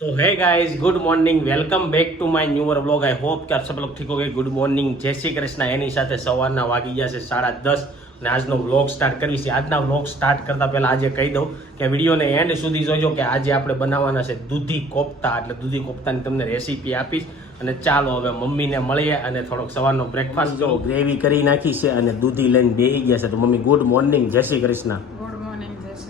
तो है guys good morning welcome back to my newer vlog I hope કે આપ સબ લોગ ઠીક હોગે ગુડ મોર્નિંગ જય શ્રી કૃષ્ણ એની સાથે સવારના વાગી ગયા છે સાડા દસ અને આજનો વ્લોગ સ્ટાર્ટ કરવી છે આજના વ્લોગ સ્ટાર્ટ કરતા પહેલા આજે કહી દઉં કે વિડીયોને એન્ડ સુધી જોજો કે આજે આપણે બનાવવાના છે દૂધી કોફતા એટલે દૂધી કોફતાની તમને રેસીપી આપીશ અને ચાલો હવે મમ્મીને મળીએ અને થોડોક સવારનો બ્રેકફાસ્ટ જો ગ્રેવી કરી નાખી છે અને દૂધી લઈને બેસી ગયા છે તો મમ્મી ગુડ મોર્નિંગ જય શ્રી કૃષ્ણ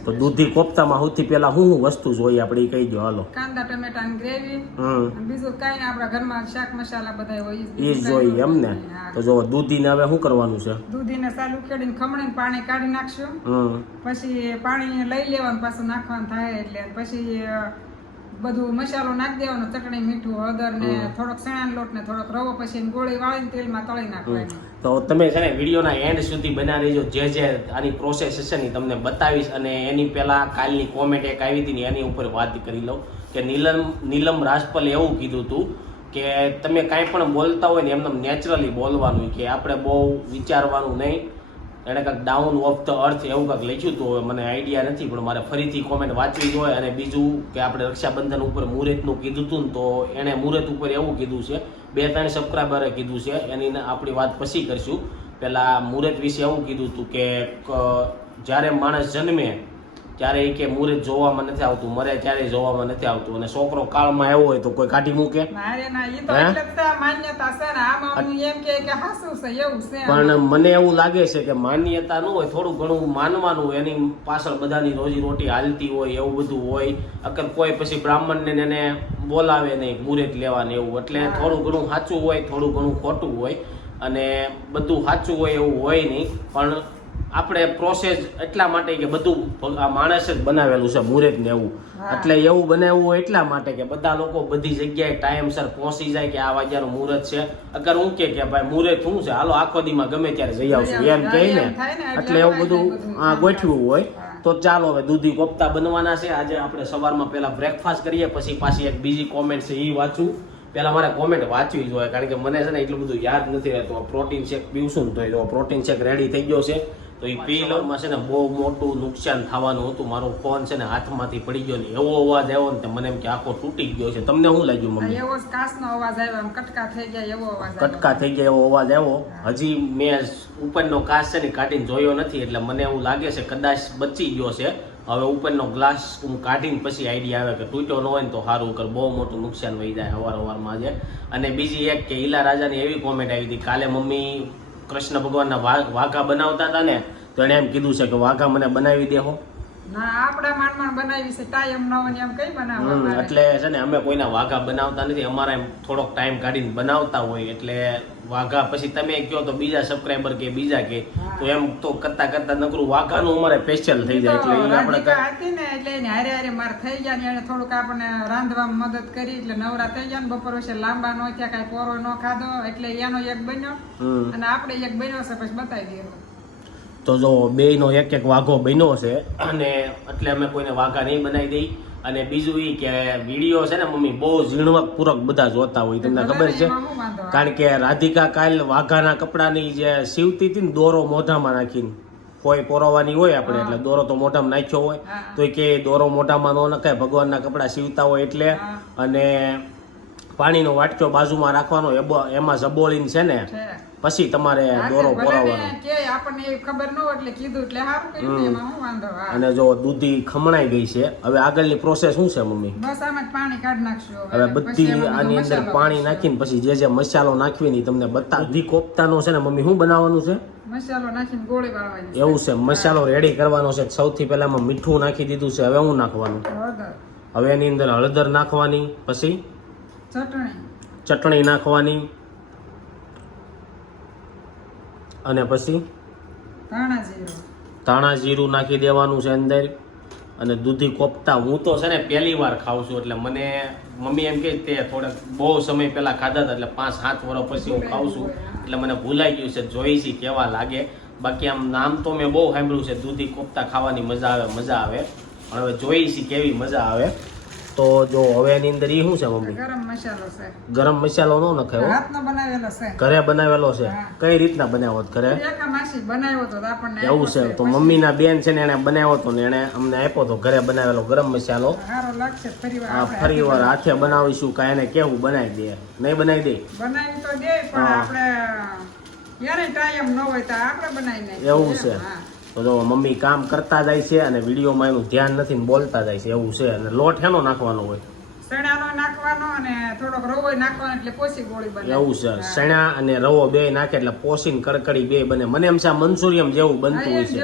તો દૂધી કોફતામાં સૌથી પહેલા શું શું વસ્તુ જોઈએ આપણે એ કહી દો હાલો. કાંદા ટમેટાની ગ્રેવી. હમ. બીજું કાંઈ ને આપણા ઘરમાં શાક મસાલા બધા હોય એ જ જોઈએ એમ ને. તો જો દૂધીને હવે શું કરવાનું છે? દૂધી ને સાલું ઉકેડીને ખમણીને પાણી કાઢી નાખશું. હમ. પછી પાણી લઈ લેવાનું પાછું નાખવાનું થાય એટલે. પછી બધું મસાલો નાખી દેવાનો ચટણી મીઠું હળદર ને થોડોક ચણાનો લોટ ને થોડોક રવો પછી ગોળી વાળીને તેલમાં તળી નાખવાની. તો તમે છે ને વિડીયોના એન્ડ સુધી બના રહેજો. જે જે આની પ્રોસેસ હશે ને તમને બતાવીશ અને એની પહેલાં કાલની કોમેન્ટ એક આવી હતી ને એની ઉપર વાત કરી લઉં. કે નીલમ નીલમ રાજપલે એવું કીધું હતું કે તમે કાંઈ પણ બોલતા હોય ને એમને નેચરલી બોલવાનું કે આપણે બહુ વિચારવાનું નહીં. એણે કંઈક ડાઉન ઓફ ધ અર્થ એવું કંઈક લખ્યું હતું. હવે મને આઈડિયા નથી, પણ મારે ફરીથી કોમેન્ટ વાંચવી જોઈએ. અને બીજું કે આપણે રક્ષાબંધન ઉપર મુહૂર્તનું કીધું હતું ને તો એણે મુહૂર્ત ઉપર એવું કીધું છે બે ત્રણ સબસ્ક્રાઈબરે કીધું છે. એની આપણી વાત પછી કરશું. પહેલાં મુહૂર્ત વિશે એવું કીધું હતું કે, ક- જ્યારે માણસ જન્મે ત્યારે એ કે મુહૂર્ત જોવામાં નથી આવતું મરે ત્યારે જોવામાં નથી આવતું. અને છોકરો કાળમાં આવ્યો હોય તો કોઈ કાઢી મૂકે. એવું પણ મને એવું લાગે છે કે માન્યતા ન હોય થોડું ઘણું માનવાનું એની પાછળ બધાની રોજી રોટી હાલતી હોય એવું બધું હોય. અગર કોઈ પછી બ્રાહ્મણને ને એને બોલાવે નહીં મુહૂર્ત લેવાને એવું એટલે થોડું ઘણું સાચું હોય થોડું ઘણું ખોટું હોય. અને બધું સાચું હોય એવું હોય નહીં પણ આપણે પ્રોસેસ એટલા માટે કે બધું આ માણસે જ બનાવેલું છે મુહૂર્ત ને એવું. એટલે એવું બનાવવું હોય એટલા માટે કે બધા લોકો બધી જગ્યાએ ટાઈમસર પહોંચી જાય કે આ વાગ્યાનું મુહૂર્ત છે. અગર હું કે ભાઈ મુહૂર્ત શું છે? હાલો આખો દીમાં ગમે ત્યારે જઈ આવશું. એમ કહે ને એમ થાય ને, એટલે એવું બધું આ ગોઠવ્યું હોય તો ચાલો હવે દૂધી કોફતા બનવાના છે. આજે આપણે સવારમાં પહેલા બ્રેકફાસ્ટ કરીએ પછી પાછી એક બીજી કોમેન્ટ છે એ વાંચું. પહેલાં મારે કોમેન્ટ વાંચવી જોઈએ કારણ કે મને છે ને એટલું બધું યાદ નથી રહેતું. પ્રોટીન શેક પીવશું ને તો પ્રોટીન શેક રેડી થઈ ગયો છે. તો એ પી લઉંમાં છે ને બહુ મોટું નુકસાન થવાનું હતું. મારો ફોન છે ને હાથમાંથી પડી ગયો ને એવો અવાજ આવ્યો ને મને એમ કે આખો તૂટી ગયો છે. તમને શું લાગ્યું મમ્મી? એવો કાસનો અવાજ આવ્યો એમ કટકા થઈ ગયા એવો અવાજ કટકા થઈ ગયા એવો અવાજ આવ્યો. હજી મેં ઉપરનો કાચ છે ને કાઢીને જોયો નથી એટલે મને એવું લાગે છે કદાચ બચી ગયો છે. હવે ઉપરનો ગ્લાસ હું કાઢીને પછી આઈડિયા આવે કે તૂટ્યો ન હોય ને તો સારું કર બહુ મોટું નુકસાન વહી જાય અવાર અવારમાં આજે અને બીજી એક કે ઈલા રાજાની એવી કોમેન્ટ આવી હતી કાલે મમ્મી કૃષ્ણ ભગવાનના વાઘા બનાવતા હતા ને, તો એણે એમ કીધું છે કે વાઘા મને બનાવી દેહો ના આપડા માંડ માંડ બનાવી છે ટાઈમ ન હોય ને એમ કઈ બનાવવા હમ, મારે? એટલે છે ને અમે કોઈના વાઘા બનાવતા નથી અમારા થોડોક ટાઈમ કાઢીને બનાવતા હોય એટલે વાઘા પછી તમે કહો તો બીજા સબસ્ક્રાઈબર કે બીજા કે તો એમ તો કરતા કરતા નકરું વાઘાનું અમારે સ્પેશિયલ થઈ જાય એટલે આપણે હતી ને એટલે એની હારે હારે માર થઈ ગયા ને એને થોડુંક આપણને રાંધવામાં મદદ કરી એટલે નવરા થઈ ગયા ને બપોર વચ્ચે લાંબા નો થયા કાંઈ પોરો નો ખાધો એટલે એનો એક બન્યો. અને આપણે એક બન્યો છે પછી બતાવી દઈએ. તો જો બેયનો એક એક વાઘો બન્યો છે અને એટલે અમે કોઈને વાઘા નહીં બનાવી દઈ. અને બીજું એ કે વીડિયો છે ને મમ્મી બહુ ઝીણવક પૂરક બધા જોતા હોય તમને ખબર છે? કારણ કે રાધિકા કાલ વાઘાના કપડાની જે સીવતી હતી ને દોરો મોઢામાં નાખીને. કોઈ પોરવાની હોય આપણે એટલે દોરો તો મોઢામાં નાખ્યો હોય. તો કે દોરો મોઢામાં ન નખાય ભગવાનના કપડાં સીવતા હોય એટલે. અને પાણીનો વાટકો બાજુમાં રાખવાનો એમાં જબોળીને છે ને. પછી તમારે દોરો પોરાવવાનો. અને જો દૂધી ખમણાઈ ગઈ છે હવે આગળની પ્રોસેસ શું છે મમ્મી? બસ આમાં પાણી કાઢી નાખશું હવે. બધી આની અંદર પાણી નાખીને પછી જે જે મસાલો નાખવી તમને બતા દૂધી કોફતાનો છે ને મમ્મી શું બનાવવાનું છે? મસાલો નાખીને ગોળી વાળવાની એવું છે મસાલો રેડી કરવાનો છે. સૌથી પહેલા એમાં મીઠું નાખી દીધું છે હવે હું નાખવાનું? હવે એની અંદર હળદર નાખવાની પછી? ચટણી. ચટણી નાખવાની અને પછી? ધાણા જીરું. ધાણા જીરું નાખી દેવાનું છે અંદર અને દૂધી કોફતા. હું તો છે ને પહેલી વાર ખાઉં છું એટલે મને મમ્મી એમ કે તે થોડાક બહુ સમય પહેલાં ખાધા હતા એટલે પાંચ સાત વર્ષ પછી હું ખાઉં છું. એટલે મને ભૂલાઈ ગયું છે જોઈ છે કેવા લાગે. બાકી આમ નામ તો મેં બહુ સાંભળ્યું છે દૂધી કોફતા ખાવાની મજા આવે મજા આવે. પણ હવે જોઈ છે કેવી મજા આવે. તો જો હવે એની અંદર ઈ શું છે મમ્મી? ગરમ મસાલો છે. ગરમ મસાલો નો નખાયો હાથનો બનાવેલો છે. ઘરે બનાવેલો છે. કઈ રીતના બનાવ્યો હતો ઘરે? એકા માસી બનાવ્યો તો આપણને એવું છે તો મમ્મીના બેન છે ને એને બનાવ્યો હતો ને એને અમને આપ્યો તો ઘરે બનાવેલો ગરમ મસાલો. સારો લાગશે ફરી વાર હાથે બનાવીશું કાંઈ એને કેવું બનાવી દે. નહીં બનાવી દે? બનાવી તો દે પણ. આપણે યારે ટાઈમ ન હોય તો આપણે બનાવી નાખીએ. એવું છે. તો જો મમ્મી કામ કરતા જાય છે અને વિડીયોમાં એનું ધ્યાન નથી ને બોલતા જાય છે, એવું છે. અને લોટ હેનો નાખવાનો હોય. ચણાનો નાખવાનો અને થોડોક રવો નાખવાનો એટલે પોચી ગોળી બને. એવું છે. ચણા અને રવો બે નાખે એટલે પોસીન કરકડી બે બને. મને એમ છે મંચુરિયમ જેવું બનતું હોય છે.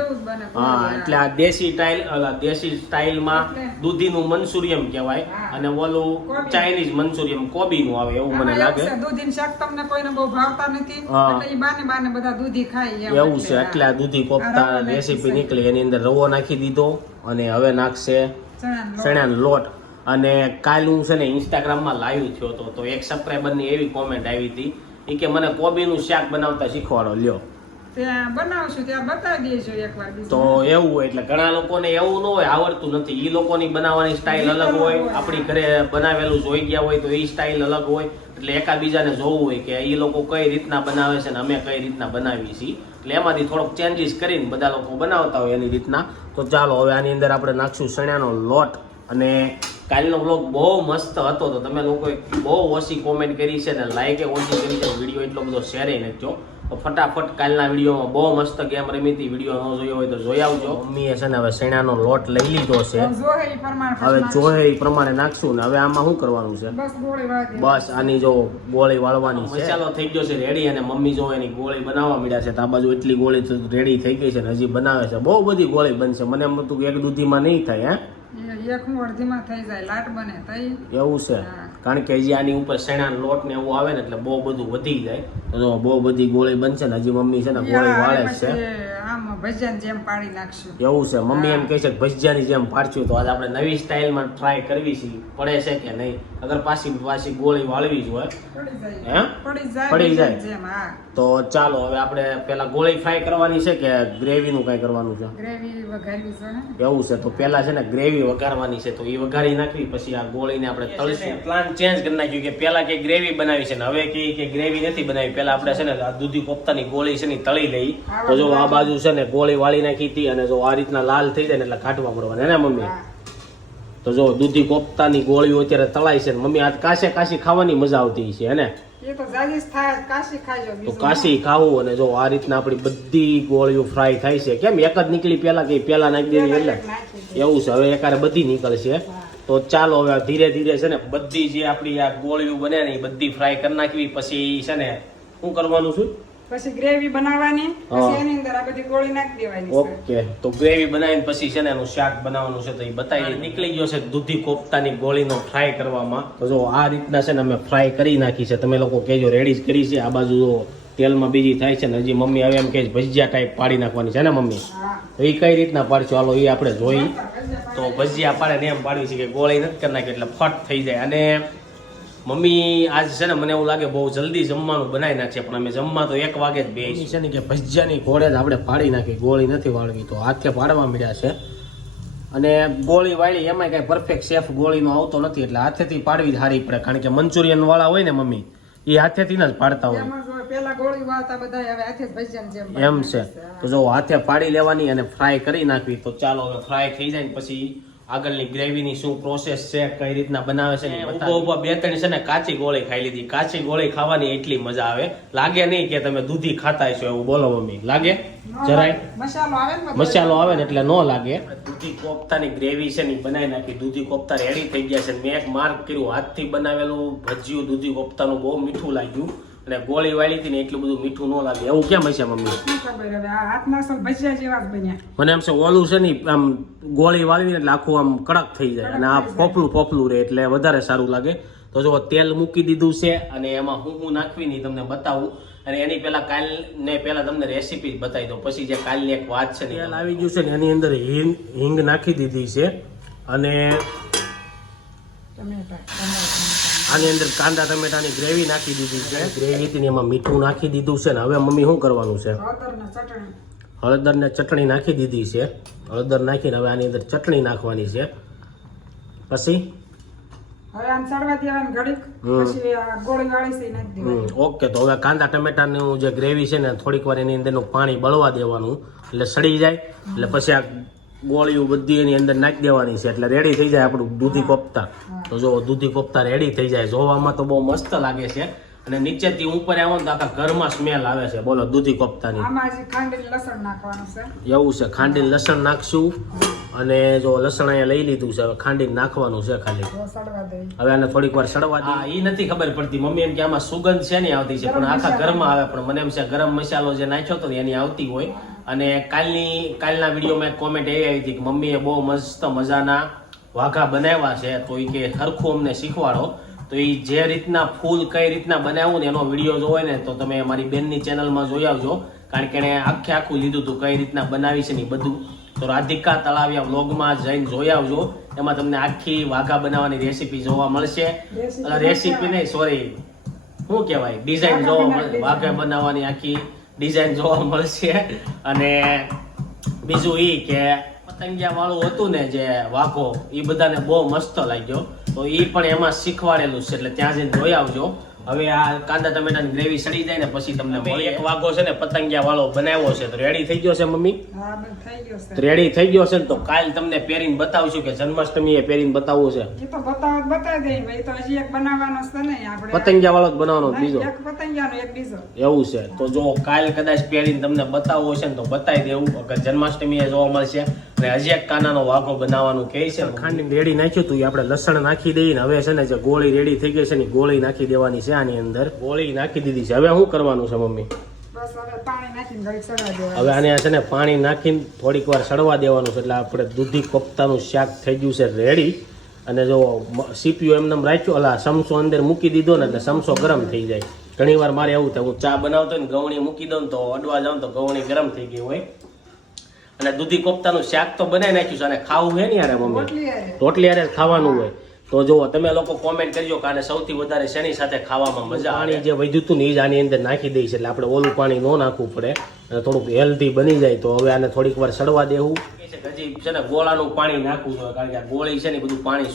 હા એટલે આ દેશી સ્ટાઇલ અલા દેશી સ્ટાઇલમાં દૂધીનું મંચુરિયમ કહેવાય અને ઓલું કોબી. ચાઇનીઝ મંચુરિયમ કોબીનું આવે એવું મને લાગે. દૂધીનું શાક તમને કોઈને બહુ ભાવતા નથી. એટલે બાને બાને બધા દૂધી ખાય એવું છે. એટલે આ દૂધી કોફતા રેસીપી નીકળી. એની અંદર રવો નાખી દીધો અને હવે નાખશે ચણાનો લોટ. અને કાલ હું છે ને ઇન્સ્ટાગ્રામમાં લાઈવ થયો હતો તો એક સબસ્ક્રાઈબરની એવી કોમેન્ટ આવી હતી. એ કે મને કોબીનું શાક બનાવતા શીખવાડો લ્યો. બનાવશું ત્યાં બતાવી દઈશું એકવાર તો એવું હોય એટલે ઘણા લોકોને એવું ન હોય આવડતું નથી. એ લોકોની બનાવવાની સ્ટાઇલ અલગ હોય આપણી ઘરે બનાવેલું જોઈ ગયા હોય તો એ સ્ટાઇલ અલગ હોય. એટલે એકાબીજાને જોવું હોય કે એ લોકો કઈ રીતના બનાવે છે ને અમે કઈ રીતના બનાવીએ છીએ. એટલે એમાંથી થોડોક ચેન્જીસ કરીને બધા લોકો બનાવતા હોય એની રીતના. તો ચાલો હવે આની અંદર આપણે નાખશું ચણાનો લોટ અને કાલનો બ્લોગ બહુ મસ્ત હતો તો તમે લોકોએ બહુ ઓછી કોમેન્ટ કરી છે ને લાઈકે ઓછી કરી છે વીડિયો એટલો બધો શેરે નથી તો ફટાફટ કાલના વિડીયોમાં બહુ મસ્ત ગેમ રમી હતી વીડિયો ન જોયો હોય તો જોઈ આવજો. મમ્મીએ છે ને હવે શેણાનો લોટ લઈ લીધો છે. હવે જોહે એ પ્રમાણે નાખશું ને હવે આમાં શું કરવાનું છે? બસ ગોળી વાળી બસ આની જો ગોળી વાળવાની છે. મસાલો થઈ ગયો છે રેડી અને મમ્મી જો એની ગોળી બનાવવા મળ્યા છે તો આ બાજુ એટલી ગોળી રેડી થઈ ગઈ છે ને હજી બનાવે છે. બહુ બધી ગોળી બનશે. મને એમ હતું કે એક દૂધીમાં નહીં થાય હે? એ અડધીમાં થઈ જાય લાટ બને તઈ? એવું છે. કારણ કે હજી આની ઉપર શેણા લોટ ને એવું આવે ને એટલે બહુ બધું વધી જાય. તો બહુ બધી ગોળી બનશે ને હજી મમ્મી છે ને ગોળી વાળે છે. આમ ભજીયાની જેમ પાડી નાખશું. એવું છે. મમ્મી એમ કહે છે કે ભજીયાની જેમ પાડશું તો આજે આપણે નવી સ્ટાઇલમાં ટ્રાય કરવી છે. પડે છે કે નહીં? અગર પાછી પાછી ગોળી વાળવી જ હોય. પડી હે? જાય પડી જાય. પડી તો ચાલો હવે આપણે પેલા ગોળી ફ્રાય કરવાની છે કે ગ્રેવીનું કાંઈ કરવાનું છે? ગ્રેવી વઘારવી છે એવું છે. તો પેલા છે ને ગ્રેવી વઘારવાની છે. તો એ વઘારી નાખવી પછી આ ગોળીને આપણે તળશું. પ્લાન ચેન્જ કરી નાખ્યું કે પેલા કે ગ્રેવી બનાવી છે ને હવે કે કે ગ્રેવી નથી બનાવી. પેલા આપણે છે ને દૂધી કોફતાની ગોળી છે ને તળી લઈ. તો જો આ બાજુ છે ને ગોળી વાળી નાખી હતી અને જો આ રીતના લાલ થઈ જાય ને એટલે કાઢવા મળવાના ને મમ્મી? તો જો દૂધી કોફતાની ગોળીઓ અત્યારે તળાય છે મમ્મી આજ કાશે કાશી ખાવાની મજા આવતી છે ને? તો કાશી ખાવું અને જો આ રીતના આપણી બધી ગોળીઓ ફ્રાય થાય છે. કેમ એક જ નીકળી પેલા કે પેલા નાખી દેવી એટલે. એવું છે હવે એકારે બધી નીકળશે તો ચાલો હવે ધીરે ધીરે છે ને બધી જે આપણી આ ગોળીઓ બને ને એ બધી ફ્રાય કરી નાખવી પછી છે ને શું કરવાનું છું? પછી ગ્રેવી બનાવવાની પછી એની અંદર આ બધી ગોળી નાખી દેવાની ઓકે તો ગ્રેવી બનાવીને પછી છે ને એનું શાક બનાવવાનું છે તો એ બતાવી નીકળી ગયો છે દૂધી કોફતાની ગોળીનો ફ્રાય કરવામાં. તો જો આ રીતના છે ને અમે ફ્રાય કરી નાખી છે. તમે લોકો કહેજો રેડી જ કરી છે. આ બાજુ જો તેલમાં બીજી થાય છે ને હજી મમ્મી હવે એમ કે ભજીયા ટાઈપ પાડી નાખવાની છે ને મમ્મી? તો એ કઈ રીતના પાડશું? હાલો એ આપણે જોઈ. તો ભજીયા પાડે ને એમ પાડવી છે કે ગોળી નથી કરી નાખી એટલે ફટ થઈ જાય. અને મમ્મી આજ છે ને મને એવું લાગે બહુ જલ્દી જમવાનું બનાવી નાખશે પણ અમે જમવા તો એક વાગે જ બે છે ને કે ભજીયાની ઘોડે જ આપણે પાડી નાખી ગોળી નથી વાળવી તો હાથે પાડવા મળ્યા છે. અને ગોળી વાળી એમાં કાંઈ પરફેક્ટ શેફ ગોળીનો આવતો નથી એટલે હાથેથી પાડવી જ સારી પડે કારણ કે મંચુરિયન વાળા હોય ને મમ્મી એ હાથેથી જ પાડતા હોય. એમાં પેલા ગોળી વાળતા બધા હવે હાથે ભજીયાની જેમ એમ છે. તો જો હાથે પાડી લેવાની અને ફ્રાય કરી નાખવી તો ચાલો હવે ફ્રાય થઈ જાય ને પછી આગળની ગ્રેવીની શું પ્રોસેસ છે કઈ રીતના બનાવે છે ઊભો ઊભા બે ત્રણ છે ને કાચી ગોળી ખાઈ લીધી. કાચી ગોળી ખાવાની એટલી મજા આવે. લાગે નહીં કે તમે દૂધી ખાતા છો એવું બોલો મમ્મી. લાગે? જરાય? મસાલો આવે ને બધો. મસાલો આવે ને એટલે ન લાગે. દૂધી કોફતાની ગ્રેવી છે ને બનાવી નાખી. દૂધી કોફતા રેડી થઈ ગયા છે. મેં એક માર્ક કર્યું. હાથથી બનાવેલું ભજીયું દૂધી કોફતાનું બહુ મીઠું લાગ્યું. અને ગોળી વાળી હતી ને એટલું બધું મીઠું ન લાગે. એવું કેમ હશે મમ્મી? મને એમ છે ઓલું છે ને આમ ગોળી વાળવી એટલે આખું આમ કડક થઈ જાય અને આ પોપલું પોપલું રહે એટલે વધારે સારું લાગે. તો જો તેલ મૂકી દીધું છે અને એમાં હું હું નાખવી નહીં તમને બતાવું. અને એની પહેલાં કાલ ને પહેલા તમને રેસીપી બતાવી દો પછી જે કાલની એક વાત છે ને તેલ આવી ગયું છે ને એની અંદર હિંગ હિંગ નાખી દીધી છે. અને આની અંદર કાંદા ટમેટાની ગ્રેવી નાખી દીધી છે. ગ્રેવી હતી એમાં મીઠું નાખી દીધું છે ને. હવે મમ્મી શું કરવાનું છે? હળદરને ચટણી. હળદર ને ચટણી નાખી દીધી છે. હળદર નાખીને હવે આની અંદર ચટણી નાખવાની છે. પછી? હવે આને ચડવા દેવાની ઘડીક. હમ. પછી આ ગોળી વાળી છે એ નાખી દેવાની. હમ, ઓકે તો હવે કાંદા ટમેટાનું જે ગ્રેવી છે ને થોડીક વાર એની અંદરનું પાણી બળવા દેવાનું. એટલે સડી જાય. એટલે પછી આ ગોળીઓ બધી એની અંદર નાખી દેવાની છે. એટલે રેડી થઈ જાય આપણું દૂધી કોફતા. તો જો દૂધી કોફતા રેડી થઈ જાય. જોવામાં તો બહુ મસ્ત લાગે છે. અને નીચેથી ઉપર આવો ને તો આખા ઘરમાં સ્મેલ આવે છે. બોલો દૂધી કોફતાની. આમાં હજી ખાંડી લસણ નાખવાનું છે. એવું છે. ખાંડી લસણ નાખશું. અને જો લસણ અહીંયા લઈ લીધું છે હવે ખાંડી નાખવાનું છે ખાલી. હવે આને થોડીક વાર સડવા દે એ નથી ખબર પડતી. મમ્મી એમ કે આમાં સુગંધ છે નહીં આવતી છે પણ આખા ઘરમાં આવે. પણ મને એમ છે ગરમ મસાલો જે નાખ્યો હતો એની આવતી હોય. અને કાલની કાલના વિડીયોમાં એક કોમેન્ટ એવી આવી હતી કે મમ્મીએ બહુ મસ્ત મજાના વાઘા બનાવ્યા છે તો એ કે સરખું અમને શીખવાડો. તો એ જે રીતના ફૂલ કઈ રીતના બનાવવું ને એનો વીડિયો જો હોય ને તો તમે મારી બેનની ચેનલમાં જોઈ આવજો. કારણ કે એણે આખે આખું લીધું હતું કઈ રીતના બનાવી છે ને બધું. તો રાધિકા તળાવિયા વ્લોગમાં જઈને જોઈ આવજો. એમાં તમને આખી વાઘા બનાવવાની રેસીપી જોવા મળશે. રેસીપી નહીં સોરી શું કહેવાય? ડિઝાઇન જોવા મળશે વાઘા બનાવવાની આખી ડિઝાઇન જોવા મળશે. અને બીજું એ કે પતંગિયા વાળું હતું ને જે વાઘો એ બધાને બહુ મસ્ત લાગ્યો. તો એ પણ એમાં શીખવાડેલું છે એટલે ત્યાં જઈને જોઈ આવજો. હવે આ કાંદા ટમેટાની ગ્રેવી સડી જાય ને પછી તમને એક વાઘો છે ને પતંગિયા વાળો બનાવ્યો છે. તો રેડી થઈ ગયો છે મમ્મી? હા બેન થઈ ગયો છે. રેડી થઈ ગયો છે ને તો કાલ તમને પહેરીને બતાવશું કે જન્માષ્ટમી એ પહેરીને બતાવવું છે. એ તો બતાવ બતાવી દઈ ભાઈ તો હજી એક બનાવવાનો છે ને આપણે. પતંગિયા વાળો જ બનાવવાનો બીજો. એક પતંગિયાનો એક બીજો. એવું છે. તો જો કાલ કદાચ પહેરીને તમને બતાવવો છે ને તો બતાવી દેવું. અગર એ જોવા મળશે. અને હજી એક કાનાનો વાઘો બનાવવાનું કહે છે. ખાંડી રેડી નાખ્યું હતું આપણે લસણ નાખી દઈએ ને હવે છે ને જે ગોળી રેડી થઈ ગઈ છે ને ગોળી નાખી દેવાની છે આની અંદર. ગોળી નાખી દીધી છે. હવે શું કરવાનું છે મમ્મી? હવે આને છે ને પાણી નાખીને થોડીક વાર સડવા દેવાનું છે એટલે આપણે દૂધી કોફતાનું શાક થઈ ગયું છે રેડી. અને જો સીપીઓ એમને એમ રાખ્યો અલા સમસો અંદર મૂકી દીધો ને એટલે સમસો ગરમ થઈ જાય. ઘણી વાર મારે એવું થાય હું ચા બનાવતો ને ગવણી મૂકી દઉં ને તો અડવા જાઉં તો ગવણી ગરમ થઈ ગઈ હોય. અને દૂધી કોફતાનું શાક તો બનાવી નાખ્યું છે અને ખાવું હે ને યાર મમ્મી રોટલી જ ખાવાનું હોય. તો જુઓ તમે લોકો કોમેન્ટ કરજો કે આને સૌથી વધારે શેની સાથે ખાવામાં મજા પાણી જે વધ્યું હતું ને એ જ આની અંદર નાખી દઈશ એટલે આપણે ઓલું પાણી ન નાખવું પડે. અને થોડુંક હેલ્ધી બની જાય તો હવે આને થોડીક વાર સડવા દેવું. હજી છે ને ગોળાનું પાણી નાખવું જોઈએ કારણ કે આ ગોળી છે ને બધું પાણી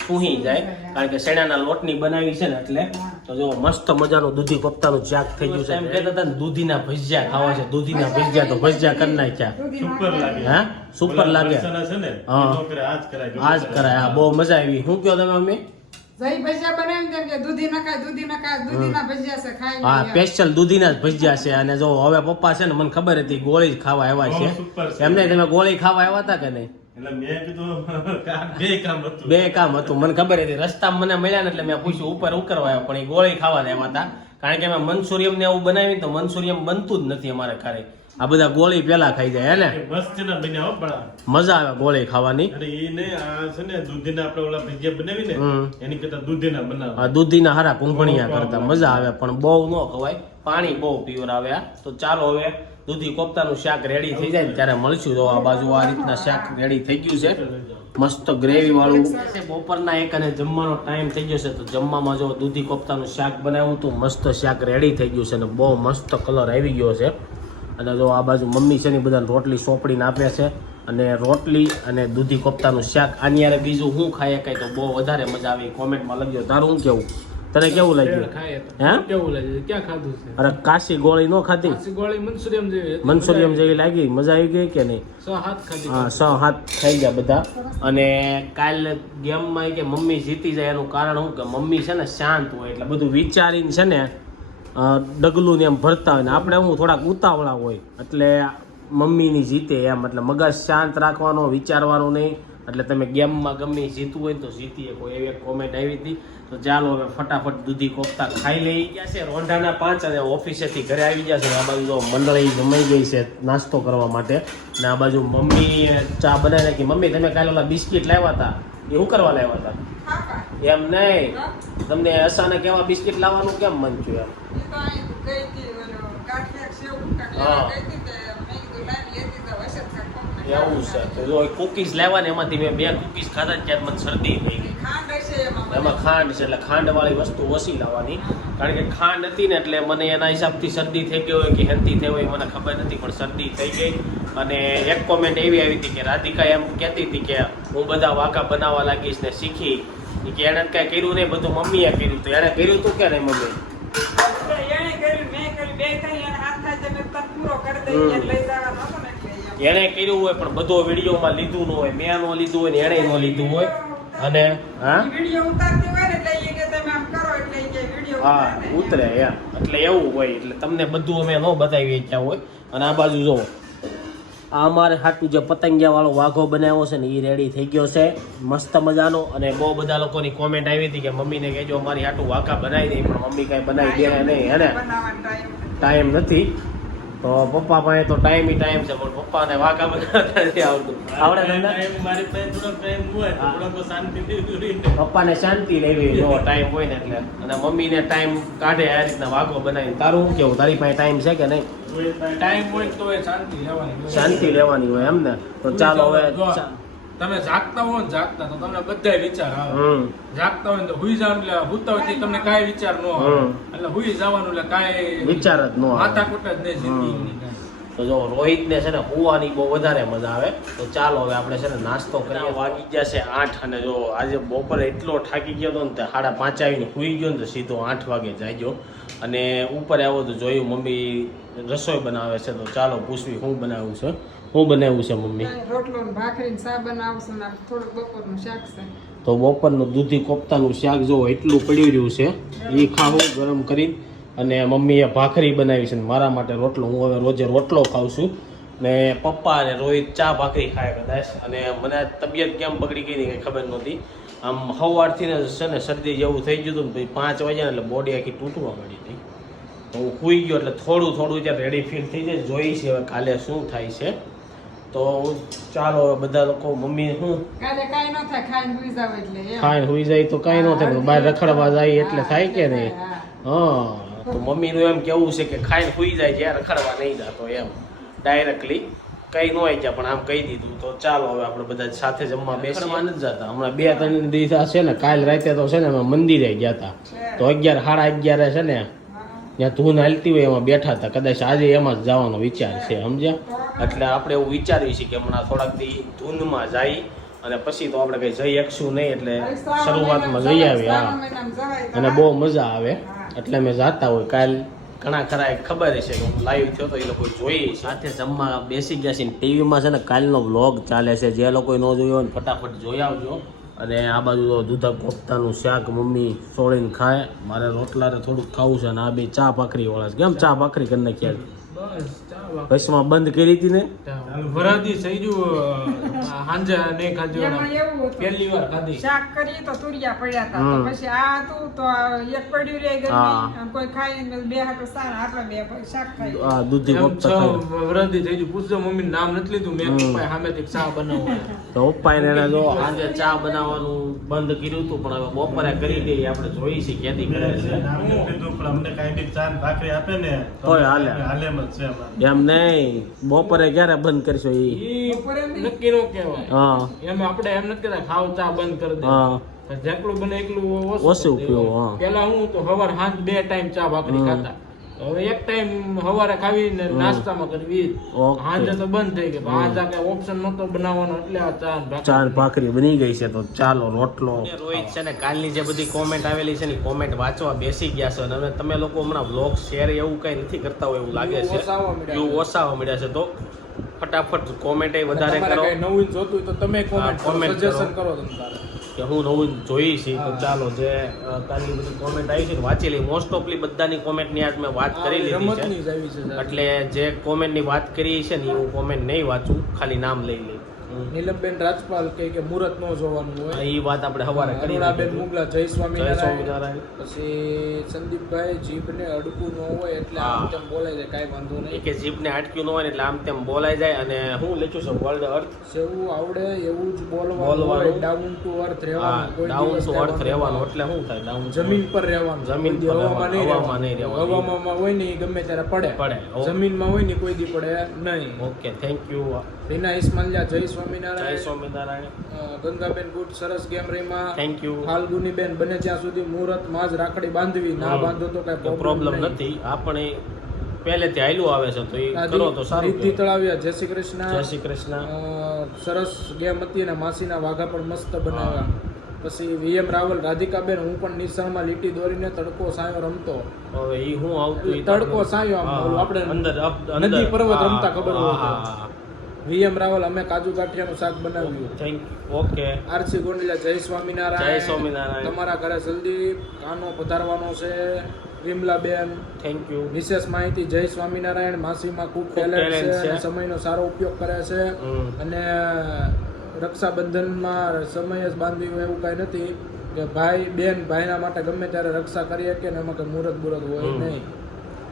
સૂહી જાય. કારણ કે શેણાના લોટની બનાવી છે ને એટલે તો જો મસ્ત મજાનું દૂધી કોફતાનું શાક થઈ ગયું છે. એમ કહેતા હતા ને દૂધીના ભજીયા ખાવા છે. દૂધીના ભજીયા તો ભજીયા કરી નાખ્યા. સુપર લાગે. હા? સુપર લાગે. મરચાના છે ને હા. આજ કરાય હા બહુ મજા આવી. શું કહો તમે મમ્મી? જઈ ભજીયા બનાવીને તેમ કે દૂધી નખાય દૂધી નખાય દૂધીના ભજીયા છે ખાઈ હા લઈએ. સ્પેશિયલ દૂધીના જ ભજીયા છે. અને જો હવે પપ્પા છે ને મને ખબર હતી ગોળી જ ખાવા આવ્યા છે. એમને તમે ગોળી ખાવા આવ્યા હતા કે નહીં? બે કામ હતું. મને ખબર હતી. રસ્તામાં મને મળ્યા ને એટલે મેં પૂછ્યું ઉપર ઉકરવા પણ એ ગોળી ખાવા દેવા હતા. કારણ કે અમે મનસુરિયમ ને એવું બનાવી તો મનસુરિયમ બનતું જ નથી અમારે ખારે આ બધા ગોળી પેલા ખાઈ જાય ને? મજા આવે ગોળી ખાવાની. દૂધી એ છે ને દૂધીના આપણે ઓલા ભજીયા બનાવી એની કરતા દૂધીના બનાવ. આ દૂધીના હારા કુંભણિયા કરતા. મજા આવે પણ બહુ ન ખવાય. પાણી બહુ પ્યોર આવે તો ચાલો હવે દૂધી કોફતાનું શાક રેડી થઈ જાય ને ત્યારે મળશું. તો આ બાજુ આ રીતના શાક રેડી થઈ ગયું છે. મસ્ત ગ્રેવી વાળું. બપોરના એક અને જમવાનો ટાઈમ થઈ ગયો છે. તો જમવામાં જો દૂધી કોફતાનું શાક બનાવ્યું હતું મસ્ત શાક રેડી થઈ ગયું છે અને બહુ મસ્ત કલર આવી ગયો છે. અને જો આ બાજુ મમ્મી છે ને બધાને રોટલી સોંપડીને આપે છે. અને રોટલી અને દૂધી કોફતાનું શાક. આની બીજું હું ખાઈ શકાય તો બહુ વધારે મજા આવી. કોમેન્ટમાં લખજો. તારું હું કેવું? તને કેવું લાગ્યું? હે? કેવું લાગ્યું? ક્યાં ખાધું છે? અરે કાશી ગોળી નો ખાધી? ગોળી મનસુરિયમ જેવી મનસુરિયમ જેવી લાગી? મજા આવી ગઈ કે નહીં? સો હાથ ખાધી. હા સ હાથ થઈ ગયા બધા. અને કાલ ગેમમાં કે મમ્મી જીતી જાય એનું કારણ શું? કે મમ્મી છે ને શાંત હોય એટલે બધું વિચારીને છે ને ડગલું ને એમ ભરતા હોય ને આપણે હું થોડાક ઉતાવળા હોય. એટલે મમ્મીની જીતે એમ. એટલે મગજ શાંત રાખવાનો વિચારવાનો નહીં. એટલે તમે ગેમમાં ગમે જીતવું હોય તો જીતીએ. કોઈ એવી એક કોમેન્ટ આવી હતી તો ચાલો હવે ફટાફટ દૂધી કોફતા ખાઈ લઈ ગયા છે. રોંઢાના પાંચ અને ઓફિસેથી ઘરે આવી ગયા છે. આ બાજુ જો મંડળી જમાઈ ગઈ છે નાસ્તો કરવા માટે. ને આ બાજુ મમ્મી ચા બનાવી નાખી મમ્મી તમે કાલે ઓલા બિસ્કિટ લાવ્યા હતા એ શું કરવા લાવ્યા હતા એમ નહીં. તમને અચાનક એવા બિસ્કિટ લાવવાનું કેમ મન થયું એમ? હા. એવું છે. કુકીઝ લેવા ને એમાંથી મેં બે કુકીઝ ખાધા ત્યારે મને શરદી થઈ ગઈ. એમાં ખાંડ છે એટલે ખાંડવાળી વસ્તુ ઓછી લાવવાની. કારણ કે ખાંડ હતી ને એટલે મને એના હિસાબથી શરદી થઈ ગઈ હોય કે હેલ્ધી થઈ હોય મને ખબર નથી પણ શરદી થઈ ગઈ. અને એક કોમેન્ટ એવી આવી હતી કે રાધિકા એમ કહેતી હતી કે હું બધા વાંકા બનાવવા લાગીશ ને શીખી. કે એણે કાંઈ કર્યું નહીં બધું મમ્મીએ કર્યું તો એણે કર્યું તું કે નહીં મમ્મી? એણે કર્યું મેં કર્યું બે કરી અને હાથ થાય તો પૂરો કરી દઈ હમ. લઈ જવાનો હતો ને. એટલે એમ. એણે કર્યું હોય પણ બધો વિડીયોમાં લીધું ન હોય મેં નો લીધું હોય ને એણે નો લીધું હોય. અને હા? હા ઉતરે એમ. એટલે એવું હોય એટલે તમને બધું અમે ન બતાવી ત્યાં હોય. અને આ બાજુ જુઓ. આ અમારે હાટું જે પતંગિયા વાળો વાઘો બનાવ્યો છે ને એ રેડી થઈ ગયો છે. મસ્ત મજાનો. અને બહુ બધા લોકોની કોમેન્ટ આવી હતી કે મમ્મીને કહેજો અમારી હાટું વાઘા બનાવી દે. પણ મમ્મી કાંઈ બનાવી દે નહીં હે ને? ટાઈમ નથી. તો પપ્પા પાસે તો ટાઈમ ટાઈમ છે પણ પપ્પાને વાઘા બનાવતા નથી આવડતું આવડે તમને મારી પાસે થોડો ટાઈમ હોય તો શાંતિ પપ્પાને શાંતિ લેવી જો ટાઈમ હોય ને એટલે. અને મમ્મીને ટાઈમ કાઢે આ રીતના વાઘો બનાવી તારું શું કેવું? તારી પાસે ટાઈમ છે કે નહીં? ટાઈમ હોય તો એ શાંતિ લેવાની શાંતિ લેવાની હોય એમ ને? તો ચાલો હવે તમે જાગતા હો જાગતા તો તમને બધા વિચાર આવે. જાગતા હોય તો હુઈ જાવ એટલે હુતા હોય તમને કાંઈ વિચાર ન આવે. એટલે હુઈ જવાનું એટલે કાંઈ વિચાર જ ન આવે. માથાકૂટ જ નહીં જિંદગી તો જો રોહિત ને છે ને હોવાની બહુ વધારે મજા આવે. તો ચાલો હવે આપણે છે ને નાસ્તો કરીએ. વાગી ગયા છે આઠ અને જો આજે બપોરે એટલો થાકી ગયો હતો ને તે સાડા પાંચ આવીને હુઈ ગયો ને તો સીધો આઠ વાગે જાગ્યો. અને ઉપર આવ્યો તો જોયું મમ્મી રસોઈ બનાવે છે તો ચાલો પૂછવી હું બનાવ્યું છે. શું બનાવ્યું છે મમ્મી? રોટલો ને ભાખરી ને શા બનાવશું ને આ બપોરનું શાક છે. તો બપોરનું દૂધી કોફતાનું શાક જો એટલું પડ્યું રહ્યું છે એ ખાવું ગરમ કરીને. અને મમ્મીએ ભાખરી બનાવી છે ને મારા માટે રોટલો હું હવે રોજે રોટલો ખાઉં છું. ને પપ્પા અને રોહિત ચા ભાખરી ખાય કદાચ. અને મને તબિયત કેમ બગડી ગઈ કંઈ ખબર નહોતી. આમ સવારથી ને છે ને શરદી જેવું થઈ ગયું હતું ને પછી પાંચ વાગ્યા એટલે બોડી આખી તૂટવા મળી હતી. તો હું સૂઈ ગયો એટલે થોડું થોડું જ્યારે રેડી ફીલ થઈ જાય. જોઈ છે હવે કાલે શું થાય છે. તો ચાલો હવે બધા લોકો મમ્મી શું કાલે કાંઈ ન થાય ખાઈને હુઈ જાય તો કાંઈ ન થાય બહાર રખડવા જાય એટલે થાય કે નહીં? હા. હા. તો મમ્મીનું એમ કેવું છે કે ખાઈને હુઈ જાય જ્યાં રખડવા નહીં જતો એમ. ડાયરેક્ટલી કઈ ન હોય ત્યાં પણ આમ કહી દીધું. તો ચાલો હવે આપણે બધા સાથે જમવા બેસવા નથી જતા. હમણાં બે ત્રણ દિવસ છે ને કાલ રાતે તો છે ને અમે મંદિરે ગયા હતા તો અગિયાર સાડા અગિયારે છે ને ત્યાં ધૂન હાલતી હોય એમાં બેઠા હતા. કદાચ આજે એમાં જ જવાનો વિચાર છે સમજ્યા? એટલે આપણે એવું વિચારીએ છીએ કે હમણાં થોડાક દી ધૂનમાં જાય અને પછી તો આપણે કઈ જઈ શકશું નહીં એટલે શરૂઆતમાં જઈ આવીએ આવી હા અને બહુ મજા આવે. એટલે અમે જાતા હોય. કાલ ઘણા ખરા એક ખબર છે કે હું લાઈવ થયો તો એ લોકો જોઈએ સાથે જમવા બેસી ગયા છે ટીવીમાં છે ને કાલનો વ્લોગ ચાલે છે. જે લોકોએ ન જોયો હોય ફટાફટ જોઈ આવજો. અને આ બાજુ તો દૂધા કોફતાનું શાક મમ્મી સોળીને ખાય. મારે રોટલાને થોડુંક ખાવું છે અને આ બી ચા ભાખરી વાળા છે. કેમ ચા ભાખરી કરી નાખ્યા છે? વચમાં બંધ કરી હતી ને? વરાદી થઈ ગયું હાંજે ને ખાધી એમાં એવું હતું. પહેલી વાર ખાધી. શાક કરી તો તુરિયા પડ્યા હતા. તો પછી આ હતું તો એક પડ્યું રહે ગરમી. કોઈ ખાય ને બે હાટું સારા આટલા બે શાક ખાઈ આ દૂધી કોફતા છ ખાય વરાદી થઈ ગયું પૂછજો મમ્મી નામ નથી લીધું. મેં. પપ્પાએ સામેથી ચા બનાવવા તો પપ્પાએ એને જો આજે ચા બનાવવાનું બંધ કર્યું હતું પણ હવે બપોરે કરી દઈએ. આપણે જોઈએ છીએ ક્યાંથી કરે છે. અમને કાંઈ બી ચા ભાખરી આપે ને તો હાલે. હાલે. મત જ છે અમારે. એમ નહીં બપોરે ક્યારે બંધ કરશો એ ઈ? બપોરે નક્કી નો કહેવાય. હા. એમ આપણે એમ નથી કહેતા ખાવ ચા બંધ કરી દે. હા. જેટલું બને એટલું ઓછું પીવું, હા. પેલા હું તો સવાર સાંજ બે ટાઈમ ચા ભાખરી ખાતા. હવે એક ટાઈમ સવારે ખાવીને. નાસ્તામાં કરવી સાંજે તો બંધ થઈ ગઈ. પણ આજ કઈ ઓપ્શન નતો બનાવવાનો એટલે આ ચાર ચાર ભાખરી બની ગઈ છે તો ચાલો રોટલો. રોહિત છે ને કાલની જે બધી કોમેન્ટ આવેલી છે ને કોમેન્ટ વાંચવા બેસી ગયા છે. અને તમે લોકો હમણાં બ્લોગ શેર એવું કઈ નથી કરતા હોય એવું લાગે છે. ઓસાવા મળ્યા એવું ઓસાવા મળ્યા છે. તો ફટાફટ કોમેન્ટ વધારે કરો. નવું જોતું હોય તો તમે કોમેન્ટ કરો સજેશન કરો. તમે કે હું નવું જોઈ છે તો ચાલો જે તારી બધી કોમેન્ટ આવી છે વાંચી લઈ મોસ્ટ ઓફલી બધાની કોમેન્ટની આજ મેં વાત કરી લીધી છે. એટલે જે કોમેન્ટની વાત કરી છે ને એ હું કોમેન્ટ નહીં વાંચું ખાલી નામ લઈ લઈ નીલમબેન રાજપાલ કહે કે મુહૂર્ત ન જોવાનું હોય. એ વાત આપણે હવારે કરી અરુણાબેન મુગલા જય સ્વામિનારાયણ. પછી સંદીપભાઈ જીભને અડકું ન હોય એટલે આમ તેમ બોલાય જાય કાંઈ વાંધો નહીં. કે જીભને અટક્યું ન હોય એટલે આમ તેમ બોલાય જાય અને હું લખ્યું છું વર્લ્ડ અર્થ જેવું આવડે એવું જ બોલવાનું. ડાઉન ટુ અર્થ રહેવાનું. ડાઉન ટુ અર્થ રહેવાનું. એટલે શું થાય ડાઉન જમીન પર રહેવાનું. જમીન પર હવામાં નહીં હવામાં નહીં રહેવાનું. હવામાં હોય ને ગમે ત્યારે પડે. પડે. જમીનમાં હોય ને કોઈ દી પડે નહીં. Okay thank you Reena Ismaliya જય જય સ્વામિનારાયણ. સ્વામિનારાયણ ગંગાબેન ગુટ સરસ ગેમ રેમાં થેન્ક યુ ફાલ્ગુની બેન ત્યાં સુધી મુહૂર્તમાં જ રાખડી બાંધવી ના બાંધો તો કઈ પ્રોબ્લેમ નથી. આપણે પહેલેથી આયલું આવે છે તો એ કરો તો સારું રીતિ તળાવ્યા. જય શ્રી કૃષ્ણ. જય શ્રી કૃષ્ણ. સરસ ગેમ હતી અને માસીના વાઘા પણ મસ્ત બનાવ્યા. પછી વીએમ રાવલ રાધિકાબેન હું પણ નિશાળમાં લીટી દોરીને તડકો સાયો રમતો. હવે ઈ હું આવતું તડકો સાયો આપણે અંદર નદી પર્વત રમતા ખબર હોય વીએમ રાવલ અમે કાજુ ગાંઠિયાનું શાક બનાવ્યું. થેન્ક ઓકે આરસી ગોંડલા જય સ્વામિનારાયણ. જય સ્વામિનારાયણ. તમારા ઘરે જલ્દી કાનો પધારવાનો છે. વિમલાબેન. થેન્ક યુ વિશેષ માહિતી જય સ્વામિનારાયણ. માસીમાં ખૂબ ટેલેન્ટ છે સમયનો સારો ઉપયોગ કરે છે. અને રક્ષાબંધનમાં સમય જ બાંધવી હોય એવું કાંઈ નથી કે ભાઈ બેન ભાઈના માટે ગમે ત્યારે રક્ષા કરી કે ને એમાં કંઈ મુહૂર્ત બુરત હોય નહીં.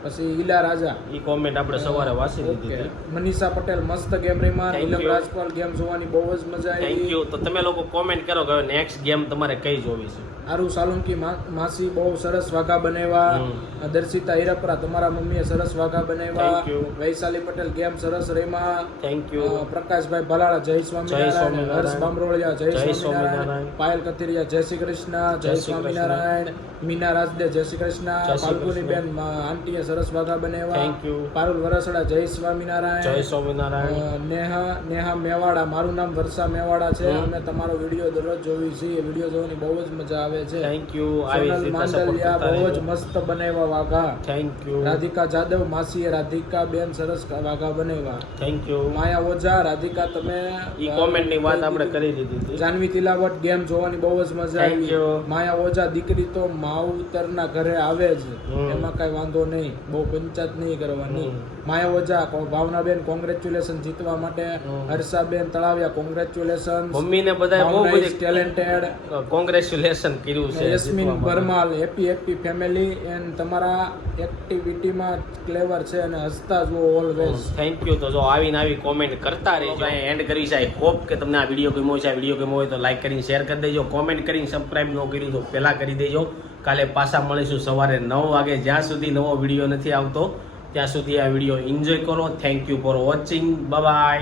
પછી ઈલા રાજા. એ કોમેન્ટ આપણે સવારે વાંચી લીધી હતી. મનીષા પટેલ મસ્ત ગેમ રમ્યા. નીલમ રાજપાલ ગેમ જોવાની બહુ જ મજા થેન્ક યુ તો તમે લોકો કોમેન્ટ કરો કે નેક્સ્ટ ગેમ તમારે કઈ જોવી છે? આરુ સાલુંકી માસી બહુ સરસ વાઘા બનાવ્યા. દર્શિતા હિરપરા તમારા મમ્મીએ સરસ વાઘા બનાવ્યા. વૈશાલી પટેલ ગેમ સરસ રેમા થેન્ક યુ પ્રકાશભાઈ ભલાળા જય સ્વામિનારાયણ. હર્ષ બામરોળિયા જય સ્વામિનારાયણ. પાયલ કથિરિયા જય શ્રી કૃષ્ણ જય સ્વામિનારાયણ. મીના રાજદે જય શ્રી કૃષ્ણ. ફાલ્ગુની બેન આંટીએ સરસ વાઘા બનાવ્યા થેન્ક યુ પારુલ વરસડા જય જય સ્વામિનારાયણ. સ્વામિનારાયણ નેહા નેહા મેવાડા મારું નામ વર્ષા મેવાડા છે. અમે તમારો વીડિયો દરરોજ જોવી છીએ. વીડિયો જોવાની બહુ જ મજા આવે છે. થેન્ક યુ આવી સોનલ માંડલિયા બહુ જ મસ્ત બનાવ્યા વાઘા. થેન્ક યુ રાધિકા જાદવ માસીએ રાધિકા બેન સરસ વાઘા બનાવ્યા થેન્ક યુ માયા ઓઝા રાધિકા તમે ઈ કોમેન્ટની વાત આપણે કરી દીધી હતી. જાનવી તિલાવટ ગેમ જોવાની બહુ જ મજા આવી. માયા ઓઝા દીકરી તો માવતરના ઘરે આવે જ. એમાં કઈ વાંધો નહીં. બહુ પંચાયત નહીં કરવાની. હમ. માયા ઓઝા ભાવનાબેન કોંગ્રેચ્યુલેશન જીતવા માટે હર્ષાબેન તળાવિયા. કોંગ્રેચ્યુલેશન મમ્મીને બધા બહુ બધી ટેલેન્ટેડ કોંગ્રેચ્યુલેશન કર્યું છે. Yasmin Parmal happy happy family and તમારા એક્ટિવિટીમાં ક્લેવર છે અને હસતા જો ઓલવેઝ થેન્ક યુ તો જો આવીને આવી કોમેન્ટ કરતા રહેજો. એન્ડ કરી છે. આઈ હોપ કે તમને આ વીડિયો ગમ્યો છે. આ વીડિયો ગમ્યો હોય તો લાઈક કરીને શેર કરી દેજો. કોમેન્ટ કરીને સબસ્ક્રાઇબ ન કર્યું તો પહેલાં કરી દેજો. કાલે પાછા મળીશું સવારે નવ વાગે. જ્યાં સુધી નવો વીડિયો નથી આવતો, ત્યાં સુધી આ વીડિયો એન્જોય કરો. Thank you for watching bye